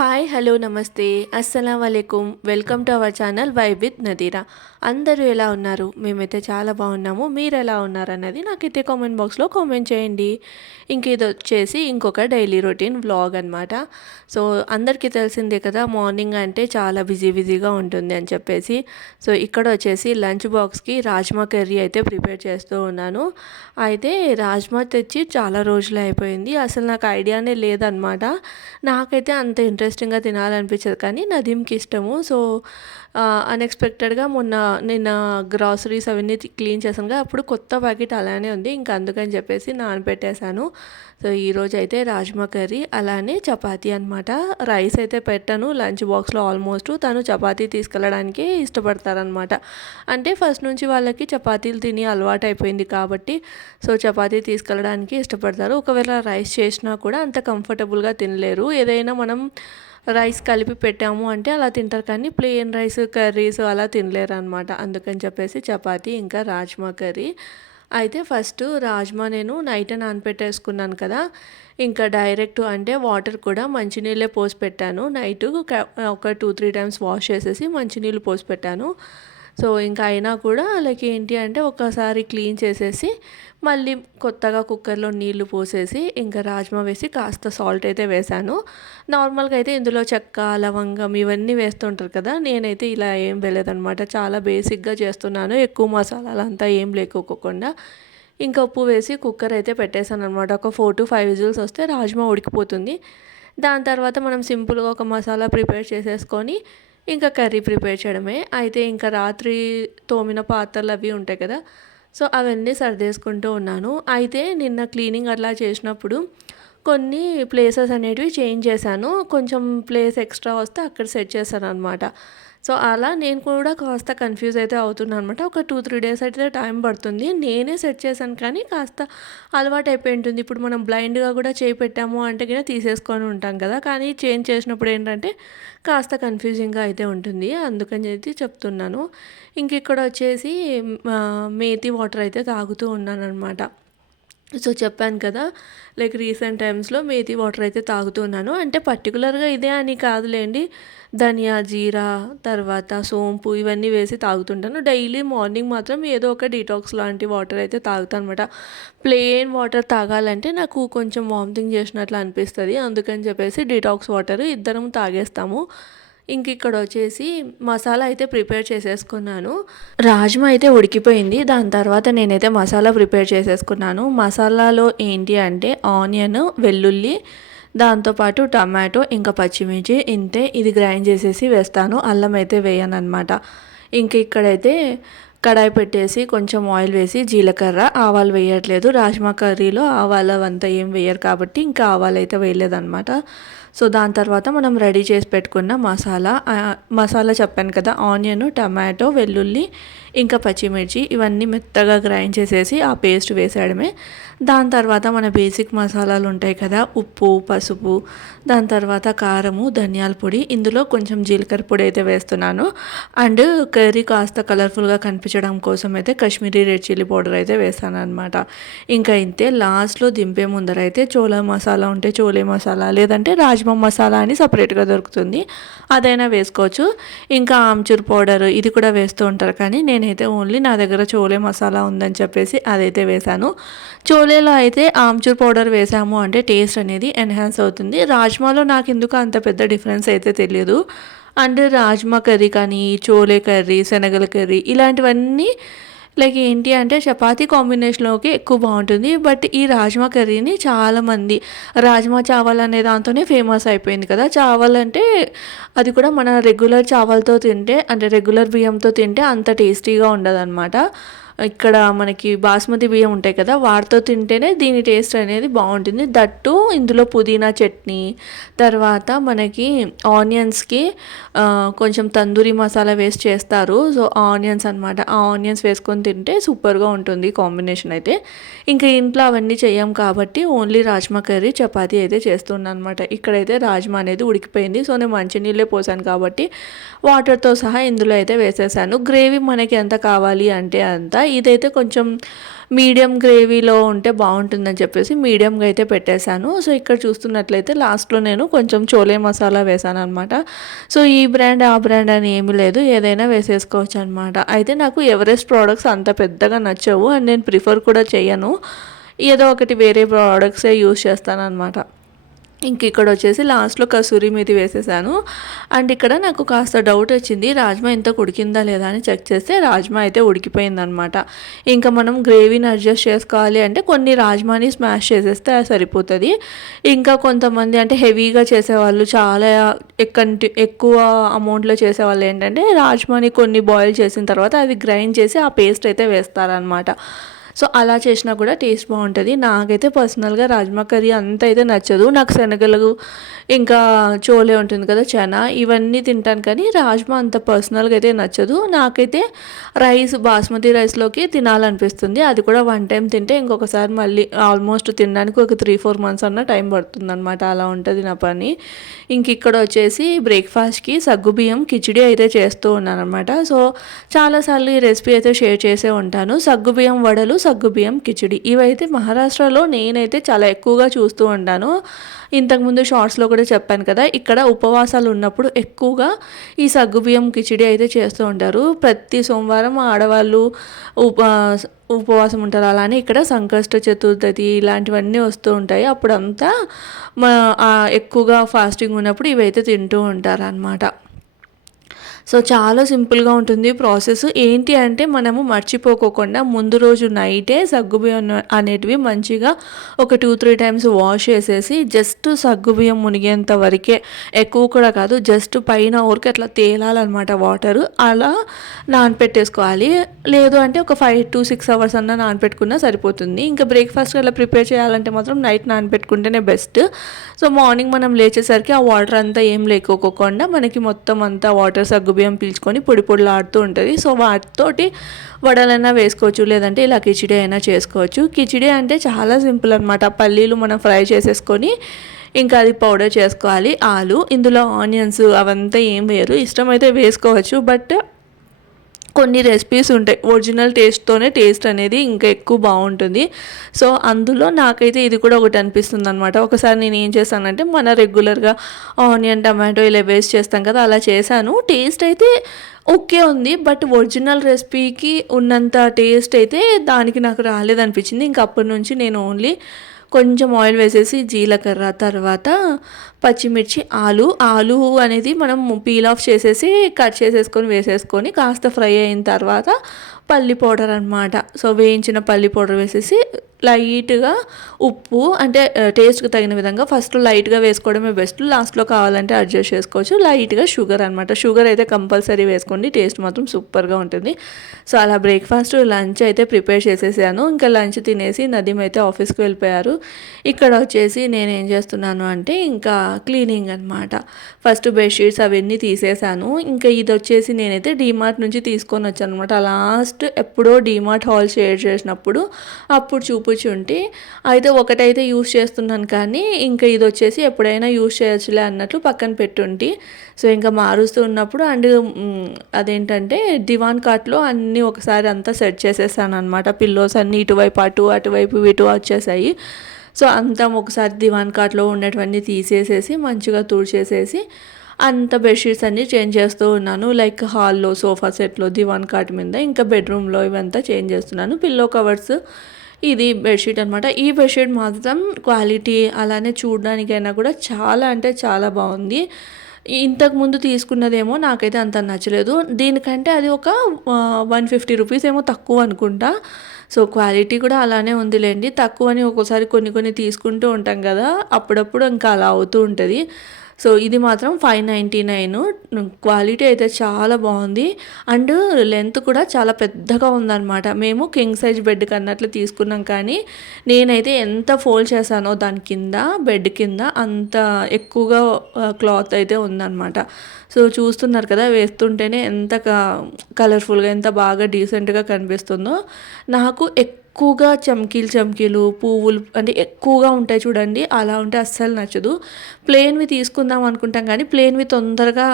Hi hello నమస్తే అస్సలం వాలేకుమ్ welcome to our channel vibe with Nadira. అందరూ ఎలా ఉన్నారు? మేమైతే చాలా బాగున్నాము. మీరు ఎలా ఉన్నారు అన్నది నాకైతే కామెంట్ బాక్స్లో కామెంట్ చేయండి. ఇంక ఇది వచ్చేసి ఇంకొక డైలీ రొటీన్ వ్లాగ్ అనమాట. సో అందరికీ తెలిసిందే కదా, మార్నింగ్ అంటే చాలా బిజీగా ఉంటుంది అని చెప్పేసి. సో ఇక్కడ వచ్చేసి లంచ్ బాక్స్కి రాజ్మా కర్రీ అయితే ప్రిపేర్ చేస్తూ ఉన్నాను. అయితే రాజ్మా తెచ్చి చాలా రోజులు అయిపోయింది. అసలు నాకు ఐడియానే లేదనమాట. నాకైతే అంత ఇంట్రెస్టింగ్గా తినాలనిపించదు, కానీ నదీమ్కి ఇష్టము. సో అన్ఎక్స్పెక్టెడ్గా నిన్న గ్రాసరీస్ అవన్నీ క్లీన్ చేశాను కదా, అప్పుడు కొత్త ప్యాకెట్ అలానే ఉంది. ఇంకా అందుకని చెప్పేసి నానబెట్టేశాను. సో ఈరోజు అయితే రాజ్మా కర్రీ అలానే చపాతీ అనమాట. రైస్ అయితే పెట్టాను లంచ్ బాక్స్లో. ఆల్మోస్ట్ తను చపాతీ తీసుకెళ్ళడానికి ఇష్టపడతారనమాట. అంటే ఫస్ట్ నుంచి వాళ్ళకి చపాతీలు తిని అలవాటు అయిపోయింది కాబట్టి సో చపాతీ తీసుకెళ్ళడానికి ఇష్టపడతారు. ఒకవేళ రైస్ చేసినా కూడా అంత కంఫర్టబుల్గా తినలేరు. ఏదైనా మనం రైస్ కలిపి పెట్టాము అంటే అలా తింటారు, కానీ ప్లెయిన్ రైస్ కర్రీస్ అలా తినలేరు అనమాట. అందుకని చెప్పేసి చపాతీ ఇంకా రాజ్మా కర్రీ. అయితే ఫస్ట్ రాజ్మా నేను నైట్ నానపెట్టేసుకున్నాను కదా, ఇంకా డైరెక్ట్ అంటే వాటర్ కూడా మంచినీళ్ళే పోసి పెట్టాను. నైట్ ఒక 2-3 టైమ్స్ వాష్ చేసేసి మంచినీళ్ళు పోసి పెట్టాను. సో ఇంకా అయినా కూడా లైక్ ఏంటి అంటే ఒకసారి క్లీన్ చేసేసి మళ్ళీ కొత్తగా కుక్కర్లో నీళ్లు పోసేసి ఇంకా రాజ్మా వేసి కాస్త సాల్ట్ అయితే వేశాను. నార్మల్గా అయితే ఇందులో చెక్క లవంగం ఇవన్నీ వేస్తుంటారు కదా, నేనైతే ఇలా ఏం వేయలేదనమాట. చాలా బేసిక్గా చేస్తున్నాను, ఎక్కువ మసాలాలు అంతా ఏం లేకోకుండా. ఇంకా ఉప్పు వేసి కుక్కర్ అయితే పెట్టేశాను అనమాట. ఒక 4-5 విజిల్స్ వస్తే రాజ్మా ఉడికిపోతుంది. దాని తర్వాత మనం సింపుల్గా ఒక మసాలా ప్రిపేర్ చేసేసుకొని ఇంకా కర్రీ ప్రిపేర్ చేయడమే. అయితే ఇంకా రాత్రి తోమిన పాత్రలు అవి ఉంటాయి కదా, సో అవన్నీ సర్దేసుకుంటూ ఉన్నాను. అయితే నిన్న క్లీనింగ్ అట్లా చేసినప్పుడు కొన్ని ప్లేసెస్ అనేటివి చేంజ్ చేశాను. కొంచెం ప్లేస్ ఎక్స్ట్రా వస్తే అక్కడ సెట్ చేశాను అనమాట. సో అలా నేను కూడా కాస్త కన్ఫ్యూజ్ అయితే అవుతున్నాను అనమాట. ఒక 2-3 డేస్ అయితే టైం పడుతుంది. నేనే సెట్ చేశాను, కానీ కాస్త అలవాటు అయిపోయి ఉంటుంది. ఇప్పుడు మనం బ్లైండ్గా కూడా చేయి పెట్టాము అంటే కూడా తీసేసుకొని ఉంటాం కదా, కానీ చేంజ్ చేసినప్పుడు ఏంటంటే కాస్త కన్ఫ్యూజింగ్గా అయితే ఉంటుంది. అందుకని చెప్పి చెప్తున్నాను. ఇంక ఇక్కడ వచ్చేసి మేతి వాటర్ అయితే తాగుతూ ఉన్నాను అనమాట. సో చెప్పాను కదా, లైక్ రీసెంట్ టైమ్స్లో మేతి వాటర్ అయితే తాగుతున్నాను. అంటే పర్టికులర్గా ఇదే అని కాదులేండి, ధనియా జీరా తర్వాత సోంపు ఇవన్నీ వేసి తాగుతుంటాను. డైలీ మార్నింగ్ మాత్రం ఏదో ఒక డీటాక్స్ లాంటి వాటర్ అయితే తాగుతాను అనమాట. ప్లెయిన్ వాటర్ తాగాలంటే నాకు కొంచెం వామిటింగ్ చేసినట్లు అనిపిస్తుంది. అందుకని చెప్పేసి డీటాక్స్ వాటర్ ఇద్దరం తాగేస్తాము. ఇంక ఇక్కడ వచ్చేసి మసాలా అయితే ప్రిపేర్ చేసేసుకున్నాను. రాజ్మా అయితే ఉడికిపోయింది. దాని తర్వాత నేనైతే మసాలా ప్రిపేర్ చేసేసుకున్నాను. మసాలాలో ఏంటి అంటే ఆనియన్, వెల్లుల్లి, దాంతోపాటు టమాటో ఇంకా పచ్చిమిర్చి ఇంతే. ఇది గ్రైండ్ చేసేసి వేస్తాను, అల్లం అయితే వేయను అనమాట. ఇంక ఇక్కడైతే కడాయి పెట్టేసి కొంచెం ఆయిల్ వేసి జీలకర్ర ఆవాలు వేయట్లేదు. రాజ్మా కర్రీలో ఆవాలు అవంతా ఏం వేయరు కాబట్టి ఇంకా ఆవాలు అయితే వేయలేదన్నమాట. సో దాని తర్వాత మనం రెడీ చేసి పెట్టుకున్న మసాలా చెప్పాను కదా, ఆనియన్, టమాటో, వెల్లుల్లి ఇంకా పచ్చిమిర్చి ఇవన్నీ మెత్తగా గ్రైండ్ చేసేసి ఆ పేస్ట్ వేసేయడమే. దాని తర్వాత మన బేసిక్ మసాలాలు ఉంటాయి కదా, ఉప్పు, పసుపు, దాని తర్వాత కారము, ధనియాల పొడి, ఇందులో కొంచెం జీలకర్ర పొడి అయితే వేస్తున్నాను. అండ్ కర్రీ కాస్త కలర్ఫుల్గా కనిపించడం కోసం అయితే కాశ్మీరీ రెడ్ చిల్లీ పౌడర్ అయితే వేస్తాను అనమాట. ఇంకా ఇంతే. లాస్ట్లో దింపే ముందర అయితే చోలా మసాలా ఉంటే చోలే మసాలా, లేదంటే రాజ్మా మసాలా అని సపరేట్గా దొరుకుతుంది, అదైనా వేసుకోవచ్చు. ఇంకా ఆమ్చూర్ పౌడర్ ఇది కూడా వేస్తూ ఉంటారు, కానీ నేనైతే ఓన్లీ నా దగ్గర చోలే మసాలా ఉందని చెప్పేసి అదైతే వేశాను. చోలేలో అయితే ఆమ్చూర్ పౌడర్ వేసాము అంటే టేస్ట్ అనేది ఎన్హాన్స్ అవుతుంది. రాజ్మాలో నాకు ఎందుకు అంత పెద్ద డిఫరెన్స్ అయితే తెలియదు. అండ్ రాజ్మా కర్రీ కానీ చోలే కర్రీ, శనగల కర్రీ ఇలాంటివన్నీ లైక్ ఏంటి అంటే చపాతీ కాంబినేషన్లోకి ఎక్కువ బాగుంటుంది. బట్ ఈ రాజ్మా కర్రీని చాలామంది రాజ్మా చావల్ అనే దాంతోనే ఫేమస్ అయిపోయింది కదా. చావల్ అంటే అది కూడా మన రెగ్యులర్ చావల్తో తింటే, అంటే రెగ్యులర్ బియ్యంతో తింటే అంత టేస్టీగా ఉండదన్నమాట. ఇక్కడ మనకి బాస్మతి బియ్యం ఉంటాయి కదా, వాటితో తింటేనే దీని టేస్ట్ అనేది బాగుంటుంది. దట్టు ఇందులో పుదీనా చట్నీ, తర్వాత మనకి ఆనియన్స్కి కొంచెం తందూరి మసాలా వేసి చేస్తారు. సో ఆనియన్స్ అనమాట, ఆ ఆనియన్స్ వేసుకొని తింటే సూపర్గా ఉంటుంది కాంబినేషన్ అయితే. ఇంకా ఇంట్లో అవన్నీ చేయం కాబట్టి ఓన్లీ రాజ్మా కర్రీ చపాతీ అయితే చేస్తున్నాను అనమాట. ఇక్కడైతే రాజ్మా అనేది ఉడికిపోయింది. సో నేను మంచినీళ్ళే పోసాను కాబట్టి వాటర్తో సహా ఇందులో అయితే వేసేసాను. గ్రేవీ మనకి ఎంత కావాలి అంటే అంత. ఇదైతే కొంచెం మీడియం గ్రేవీలో ఉంటే బాగుంటుందని చెప్పేసి మీడియంగా అయితే పెట్టేశాను. సో ఇక్కడ చూస్తున్నట్లయితే లాస్ట్లో నేను కొంచెం చోలే మసాలా వేసాను అనమాట. సో ఈ బ్రాండ్ ఆ బ్రాండ్ అని ఏమీ లేదు, ఏదైనా వేసేసుకోవచ్చు అనమాట. అయితే నాకు ఎవరెస్ట్ ప్రోడక్ట్స్ అంత పెద్దగా నచ్చవు అండ్ నేను ప్రిఫర్ కూడా చేయను. ఏదో ఒకటి వేరే ప్రోడక్ట్సే యూస్ చేస్తాను అనమాట. ఇంక ఇక్కడ వచ్చేసి లాస్ట్లో కసూరి మేతి వేసేసాను. అండ్ ఇక్కడ నాకు కాస్త డౌట్ వచ్చింది, రాజ్మా ఇంత ఉడికిందా లేదా అని చెక్ చేస్తే రాజ్మా అయితే ఉడికిపోయిందనమాట. ఇంకా మనం గ్రేవీని అడ్జస్ట్ చేసుకోవాలి అంటే కొన్ని రాజ్మాని స్మాష్ చేసేస్తే అది సరిపోతుంది. ఇంకా కొంతమంది అంటే హెవీగా చేసేవాళ్ళు, చాలా ఎక్కువ అమౌంట్లో చేసేవాళ్ళు ఏంటంటే రాజ్మాని కొన్ని బాయిల్ చేసిన తర్వాత అవి గ్రైండ్ చేసి ఆ పేస్ట్ అయితే వేస్తారనమాట. సో అలా చేసినా కూడా టేస్ట్ బాగుంటుంది. నాకైతే పర్సనల్గా రాజ్మా కర్రీ అంత అయితే నచ్చదు. నాకు శనగలు ఇంకా చోలే ఉంటుంది కదా చనా, ఇవన్నీ తింటాను కానీ రాజ్మా అంత పర్సనల్గా అయితే నచ్చదు. నాకైతే బాస్మతి రైస్లోకి తినాలనిపిస్తుంది. అది కూడా వన్ టైం తింటే ఇంకొకసారి మళ్ళీ ఆల్మోస్ట్ తినడానికి ఒక 3-4 మంత్స్ అన్న టైం పడుతుంది అనమాట. అలా ఉంటుంది నా పని. ఇంక ఇక్కడ వచ్చేసి బ్రేక్ఫాస్ట్కి సగ్గుబియ్యం కిచిడి అయితే చేస్తూ ఉన్నాను అనమాట. సో చాలాసార్లు ఈ రెసిపీ అయితే షేర్ చేసే ఉంటాను. సగ్గుబియ్యం వడలు, సగ్గుబియ్యం కిచిడి ఇవైతే మహారాష్ట్రలో నేనైతే చాలా ఎక్కువగా చూస్తూ ఉంటాను. ఇంతకుముందు షార్ట్స్లో కూడా చెప్పాను కదా, ఇక్కడ ఉపవాసాలు ఉన్నప్పుడు ఎక్కువగా ఈ సగ్గుబియ్యం కిచిడి అయితే చేస్తూ ఉంటారు. ప్రతి సోమవారం ఆడవాళ్ళు ఉపవాసం ఉంటారు. అలానే ఇక్కడ సంకష్ట చతుర్థి ఇలాంటివన్నీ వస్తూ ఉంటాయి. అప్పుడంతా ఎక్కువగా ఫాస్టింగ్ ఉన్నప్పుడు ఇవైతే తింటూ ఉంటారు అన్నమాట. సో చాలా సింపుల్గా ఉంటుంది ప్రాసెస్. ఏంటి అంటే మనము మర్చిపోకోకుండా ముందు రోజు నైటే సగ్గుబియ్యం అనేటివి మంచిగా ఒక 2-3 టైమ్స్ వాష్ చేసేసి జస్ట్ సగ్గుబియ్యం మునిగేంత వరకే, ఎక్కువ కూడా కాదు, జస్ట్ పైన ఊరికి అట్లా తేలాలన్నమాట వాటర్. అలా నానపెట్టేసుకోవాలి. లేదు అంటే ఒక 5-6 అవర్స్ అన్న నానపెట్టుకున్నా సరిపోతుంది. ఇంకా బ్రేక్ఫాస్ట్ అలా ప్రిపేర్ చేయాలంటే మాత్రం నైట్ నానపెట్టుకుంటేనే బెస్ట్. సో మార్నింగ్ మనం లేచేసరికి ఆ వాటర్ అంతా ఏం లేకోకుండా మనకి మొత్తం అంతా వాటర్ సగ్గుబియ్యం పీల్చుకొని పొడి పొడిలాడుతూ ఉంటుంది. సో వాటితోటి వడలైనా వేసుకోవచ్చు, లేదంటే ఇలా కిచిడి అయినా చేసుకోవచ్చు. కిచిడి అంటే చాలా సింపుల్ అనమాట. పల్లీలు మనం ఫ్రై చేసేసుకొని ఇంకా అది పౌడర్ చేసుకోవాలి. ఇందులో ఆనియన్స్ అవంతా ఏం వేయరు, ఇష్టమైతే వేసుకోవచ్చు. బట్ కొన్ని రెసిపీస్ ఉంటాయి ఒరిజినల్ టేస్ట్తోనే టేస్ట్ అనేది ఇంకా ఎక్కువ బాగుంటుంది. సో అందులో నాకైతే ఇది కూడా ఒకటి అనిపిస్తుంది అనమాట. ఒకసారి నేను ఏం చేశానంటే మన రెగ్యులర్గా ఆనియన్ టమాటో ఇలా వేస్ట్ చేస్తాం కదా, అలా చేశాను. టేస్ట్ అయితే ఓకే ఉంది, బట్ ఒరిజినల్ రెసిపీకి ఉన్నంత టేస్ట్ అయితే దానికి నాకు రాలేదనిపించింది. ఇంక అప్పటి నుంచి నేను ఓన్లీ కొంచెం ఆయిల్ వేసేసి జీలకర్ర, తర్వాత పచ్చిమిర్చి, ఆలు అనేది మనం పీల్ ఆఫ్ చేసేసి కట్ చేసేసుకొని వేసేసుకొని కాస్త ఫ్రై అయిన తర్వాత పల్లి పౌడర్ అనమాట. సో వేయించిన పల్లి పౌడర్ వేసేసి లైట్గా ఉప్పు, అంటే టేస్ట్కి తగిన విధంగా ఫస్ట్ లైట్గా వేసుకోవడమే బెస్ట్, లాస్ట్లో కావాలంటే అడ్జస్ట్ చేసుకోవచ్చు. లైట్గా షుగర్ అనమాట. షుగర్ అయితే కంపల్సరీ వేసుకోండి, టేస్ట్ మాత్రం సూపర్గా ఉంటుంది. సో అలా బ్రేక్ఫాస్ట్ లంచ్ అయితే ప్రిపేర్ చేసేసాను. ఇంకా లంచ్ తినేసి నదీమ్ అయితే ఆఫీస్కి వెళ్ళిపోయారు. ఇక్కడ వచ్చేసి నేను ఏం చేస్తున్నాను అంటే ఇంకా క్లీనింగ్ అనమాట. ఫస్ట్ బెడ్షీట్స్ అవన్నీ తీసేసాను. ఇంకా ఇది వచ్చేసి నేనైతే డీమార్ట్ నుంచి తీసుకొని వచ్చాను అనమాట. లాస్ట్ ఎప్పుడో డీమార్ట్ హాల్ షేర్ చేసినప్పుడు అప్పుడు చూపించుంటే అయితే ఒకటైతే యూస్ చేస్తున్నాను, కానీ ఇంకా ఇది వచ్చేసి ఎప్పుడైనా యూస్ చేయొచ్చులే అన్నట్లు పక్కన పెట్టుంటి. సో ఇంకా మారుస్తూ ఉన్నప్పుడు అండ్ అదేంటంటే దివాన్ కాట్లో అన్నీ ఒకసారి అంతా సెట్ చేసేసాను అనమాట. పిల్లోస్ అన్నీ ఇటువైపు అటువైపు ఇటు వచ్చేసాయి. సో అంతా ఒకసారి దివాన్ కాట్లో ఉన్నటువన్నీ తీసేసేసి మంచిగా తుడిచేసేసి అంత బెడ్షీట్స్ అన్నీ చేంజ్ చేస్తూ ఉన్నాను. లైక్ హాల్లో సోఫా సెట్లో దివాన్ కాట్ మీద, ఇంకా బెడ్రూమ్లో ఇవంతా చేంజ్ చేస్తున్నాను. పిల్లో కవర్స్, ఇది బెడ్షీట్ అనమాట. ఈ బెడ్షీట్ మాత్రం క్వాలిటీ అలానే చూడడానికైనా కూడా చాలా అంటే చాలా బాగుంది. ఇంతకుముందు తీసుకున్నదేమో నాకైతే అంత నచ్చలేదు. దీనికంటే అది ఒక 150 రూపీస్ ఏమో తక్కువ అనుకుంటా. సో క్వాలిటీ కూడా అలానే ఉందిలేండి. తక్కువని ఒక్కోసారి కొన్ని తీసుకుంటూ ఉంటాం కదా, అప్పుడప్పుడు ఇంకా అలా అవుతూ ఉంటుంది. సో ఇది మాత్రం 599. క్వాలిటీ అయితే చాలా బాగుంది అండ్ లెంత్ కూడా చాలా పెద్దగా ఉందన్నమాట. మేము కింగ్ సైజ్ బెడ్ కన్నట్లు తీసుకున్నాం, కానీ నేనైతే ఎంత ఫోల్డ్ చేశానో దాని కింద బెడ్ కింద అంత ఎక్కువగా క్లాత్ అయితే ఉందన్నమాట. సో చూస్తున్నారు కదా, వేస్తుంటేనే ఎంత కలర్ఫుల్గా ఎంత బాగా డీసెంట్గా కనిపిస్తుందో. నాకు ఎక్కువగా చమ్కీలు పువ్వులు అంటే ఎక్కువగా ఉంటాయి చూడండి, అలా ఉంటే అస్సలు నచ్చదు. ప్లెయిన్వి తీసుకుందాం అనుకుంటాం కానీ ప్లెయిన్వి తొందరగా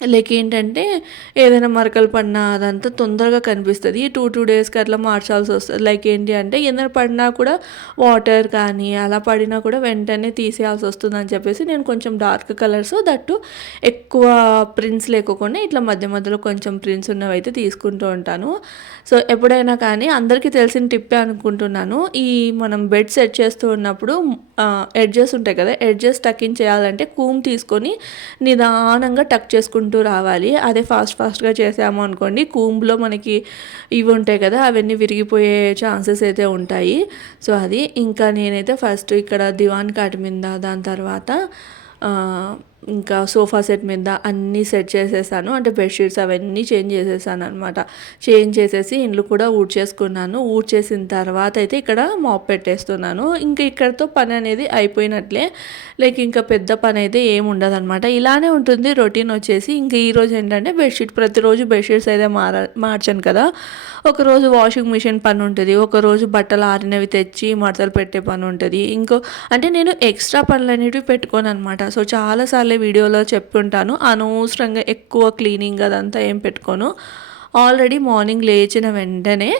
లైక్ ఏంటంటే ఏదైనా మరకలు పడినా అదంతా తొందరగా కనిపిస్తది. 2 డేస్‌కి అట్లా మార్చాల్సొస్తది. లైక్ ఏంటి అంటే ఏదైనా పడినా కూడా వాటర్ కానీ అలా పడినా కూడా వెంటనే తీసేయాల్సొస్తుందని చెప్పేసి నేను కొంచెం డార్క్ కలర్స్ దట్టు ఎక్కువ ప్రింట్స్ లేకోకుండా ఇట్లా మధ్య మధ్యలో కొంచెం ప్రింట్స్ ఉన్నవైతే తీసుకుంటూ ఉంటాను. సో, ఎప్పుడైనా కానీ అందరికీ తెలిసిన టిప్పే అనుకుంటున్నాను. మనం బెడ్ సెట్ చేస్తూ ఉన్నప్పుడు ఎడ్జెస్ ఉంటాయి కదా! ఎడ్జెస్ టక్ ఇన్ చేయాలంటే కూమ్ తీసుకొని నిదానంగా టక్ చేసుకుంటూ రావాలి. అదే ఫాస్ట్‌గా చేసాము అనుకోండి కూంబ్‌లో మనకి ఇవి ఉంటాయి కదా! అవన్నీ విరిగిపోయే ఛాన్సెస్ అయితే ఉంటాయి. సో, అది ఇంకా నేనైతే ఫస్ట్ ఇక్కడ దివాన్ కాట్ మీద దాని తర్వాత ఇంకా సోఫా సెట్ మీద అన్నీ సెట్ చేసేసాను. అంటే బెడ్‌షీట్స్ అవన్నీ చేంజ్ చేసేసాననమాట. చేంజ్ చేసేసి ఇల్లు కూడా ఊడ్చేసుకున్నాను. ఊడ్చేసిన తర్వాత అయితే ఇక్కడ మాప్ పెట్టేస్తున్నాను. ఇంక ఇక్కడితో పని అనేది అయిపోయినట్లే. లైక్ ఇంకా పెద్ద పని అయితే ఏమి ఉండదనమాట. ఇలానే ఉంటుంది రొటీన్ వచ్చేసి. ఇంక ఈరోజు ఏంటంటే ప్రతిరోజు బెడ్‌షీట్స్ అయితే మార్చను కదా! ఒకరోజు వాషింగ్ మిషన్ పని ఉంటుంది. ఒకరోజు బట్టలు ఆరినవి తెచ్చి మడతలు పెట్టే పని ఉంటుంది. అంటే నేను ఎక్స్ట్రా పనులనేటివి పెట్టుకోననమాట. సో, చాలా సార్లు వీడియోలో చెప్పుంటాను. అనవసరంగా ఎక్కువ క్లీనింగ్ అదంతా ఏం పెట్టుకోను. ఆల్రెడీ మార్నింగ్ లేచిన వెంటనే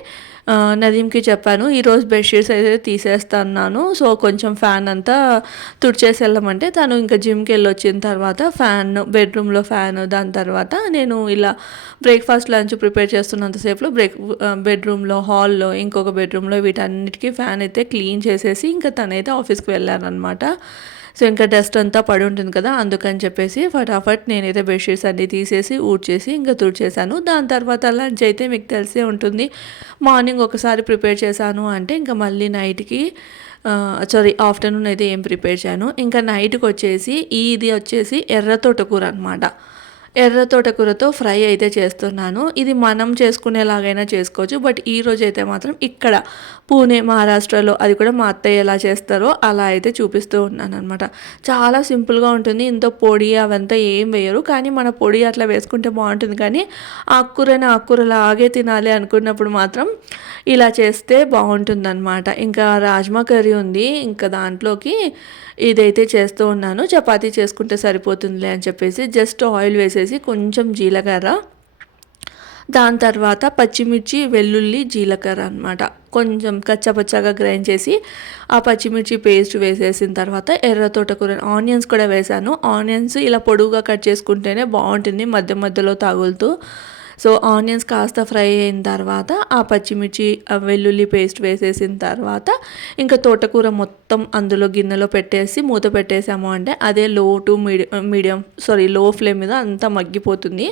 నదీమ్‌కి చెప్పాను. ఈరోజు బెడ్‌షీట్స్ అయితే తీసేస్తన్నాను. సో, కొంచెం ఫ్యాన్ అంతా తుడిచేసి వెళ్ళమంటే తను ఇంకా జిమ్‌కెళ్ళొచ్చిన తర్వాత బెడ్‌రూమ్‌లో ఫ్యాను దాని తర్వాత నేను ఇలా బ్రేక్‌ఫాస్ట్, లంచ్ ప్రిపేర్ చేస్తున్నంత సేపులో బెడ్‌రూమ్‌లో, హాల్‌లో, ఇంకొక బెడ్‌రూమ్‌లో వీటన్నిటికి ఫ్యాన్ అయితే క్లీన్ చేసేసి ఇంకా తనైతే ఆఫీస్‌కి వెళ్ళారనమాట. సో, ఇంకా డస్ట్ అంతా పడి ఉంటుంది కదా! అందుకని చెప్పేసి ఫటాఫట్ నేనైతే బెడ్‌షీట్స్ అన్నీ తీసేసి ఊడ్చేసి ఇంకా తుడిచేసాను. దాని తర్వాత లంచ్ అయితే మీకు తెలిసే ఉంటుంది. మార్నింగ్ ఒకసారి ప్రిపేర్ చేశాను అంటే ఇంకా మళ్ళీ నైట్‌కి ఆఫ్టర్నూన్ అయితే ఏం ప్రిపేర్ చేయను. ఇంకా నైట్‌కొచ్చేసి ఇది వచ్చేసి ఎర్ర తోటకూర అనమాట. ఎర్ర తోటకూరతో ఫ్రై అయితే చేస్తున్నాను. ఇది మనం చేసుకునేలాగైనా చేసుకోవచ్చు. బట్ ఈరోజైతే మాత్రం ఇక్కడ పూణే, మహారాష్ట్రలో అది కూడా మా అత్తయ్య ఎలా చేస్తారో అలా అయితే చూపిస్తూ ఉన్నాననమాట. చాలా సింపుల్‌గా ఉంటుంది. ఇంత పొడి అవంతా ఏం వేయరు. కానీ మన పొడి అట్లా వేసుకుంటే బాగుంటుంది. కానీ ఆకుకూరలాగే తినాలి అనుకున్నప్పుడు మాత్రం ఇలా చేస్తే బాగుంటుందన్నమాట. ఇంకా రాజ్మా కర్రీ ఉంది. ఇంకా దాంట్లోకి ఇదైతే చేస్తూ ఉన్నాను. చపాతీ చేసుకుంటే సరిపోతుందిలే అని చెప్పేసి జస్ట్ ఆయిల్ వేసేసి కొంచెం జీలకర్ర, దాని తర్వాత పచ్చిమిర్చి, వెల్లుల్లి, జీలకర్ర అనమాట కొంచెం కచ్చాపచ్చాగా గ్రైండ్ చేసి ఆ పచ్చిమిర్చి పేస్ట్ వేసేసిన తర్వాత ఎర్ర తోటకూర ఆనియన్స్ కూడా వేసాను. ఆనియన్స్ ఇలా పొడువుగా కట్ చేసుకుంటేనే బాగుంటుంది మధ్య మధ్యలో తగులుతూ. సో, ఆనియన్స్ కాస్త ఫ్రై అయిన తర్వాత ఆ పచ్చిమిర్చి, వెల్లుల్లి పేస్ట్ వేసేసిన తర్వాత ఇంకా తోటకూర మొత్తం అందులో గిన్నెలో పెట్టేసి మూత పెట్టేసాము అంటే అదే లో ఫ్లేమ్ మీద అంతా మగ్గిపోతుంది.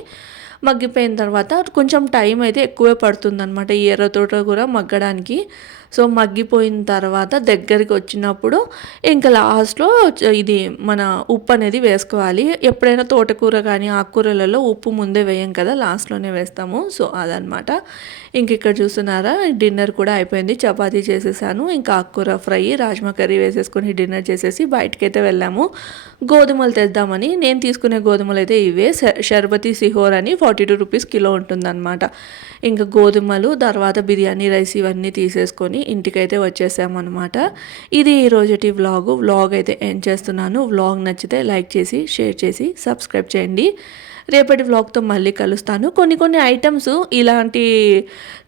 మగ్గిపోయిన తర్వాత కొంచెం టైం అయితే ఎక్కువే పడుతుందనమాట ఈ ఎర్ర తోటకూర మగ్గడానికి. సో, మగ్గిపోయిన తర్వాత దగ్గరికి వచ్చినప్పుడు ఇంకా లాస్ట్‌లో ఇది మన ఉప్పు అనేది వేసుకోవాలి. ఎప్పుడైనా తోటకూర కానీ ఆకుకూరలలో ఉప్పు ముందే వేయం కదా! లాస్ట్‌లోనే వేస్తాము. సో, అదనమాట. ఇక్కడ చూస్తున్నారా డిన్నర్ కూడా అయిపోయింది. చపాతీ చేసేసాను. ఇంకా ఆకుకూర ఫ్రై, రాజ్మా కర్రీ వేసేసుకొని డిన్నర్ చేసేసి బయటకైతే వెళ్ళాము. గోధుమలు తెద్దామని. నేను తీసుకునే గోధుమలు అయితే ఇవే షర్బతి సిహోర్ అని 42 రూపీస్ కిలో ఉంటుందన్నమాట. ఇంకా గోధుమలు తర్వాత బిర్యానీ రైస్ ఇవన్నీ తీసేసుకొని ఇంటికైతే వచ్చేసామన్నమాట. ఇది ఈరోజుటి వ్లాగ్ అయితే ఎండ్ చేస్తున్నాను. వ్లాగ్ నచ్చితే లైక్ చేసి, షేర్ చేసి, సబ్స్క్రైబ్ చేయండి. రేపటి వ్లాగ్తో మళ్ళీ కలుస్తాను. కొన్ని ఐటమ్స్ ఇలాంటి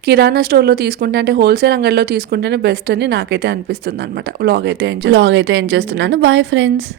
కిరాణా స్టోర్లో తీసుకుంటే అంటే హోల్సేల్ అంగడిలో తీసుకుంటేనే బెస్ట్ అని నాకైతే అనిపిస్తుంది అనమాట. వ్లాగ్ అయితే ఎండ్ చేస్తున్నాను. Bye friends.